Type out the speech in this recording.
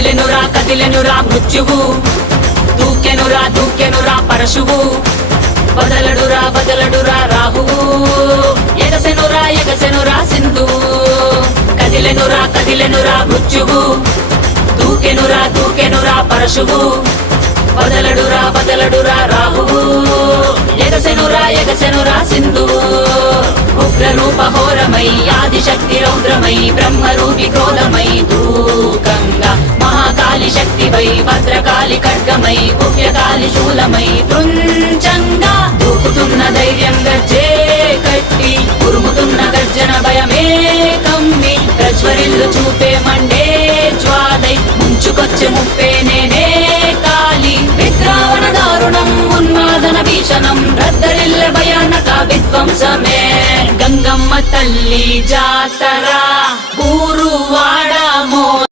కదిలెనురా మృత్యువు, దూకెనురా పరశువు, వదలడురా రాహువు, ఎగసెనురా సింధువు. కదిలెనురా మృత్యువు, దూకెనురా పరశువు, వదలడురా రాహువు, ఎగసెనురా సింధువు. ఉగ్రరూప ఘోరమై ఆదిశక్తి రౌద్రమై బ్రహ్మరూపి క్రోధమై దూకంగా మహాకాళి శక్తివై భద్రకాళి ఖడ్గమై గుహ్యకాళి శూలమై కృంచంగా దూకుతున్న ధైర్యం గర్జే కట్టి ఉరుముతున్న గర్జన భయమే కమ్మి ప్రజ్వరిల్లు చూపే మండే జ్వాలై ముంచుకొచ్చే ముప్పే నేనే కాళి. విద్రావణ దారుణం ఉన్మాదన భీషణం రద్దరిల్ల భయానక విధ్వంసమే. గంగమ్మ తల్లి జాతర ఊరు వాడ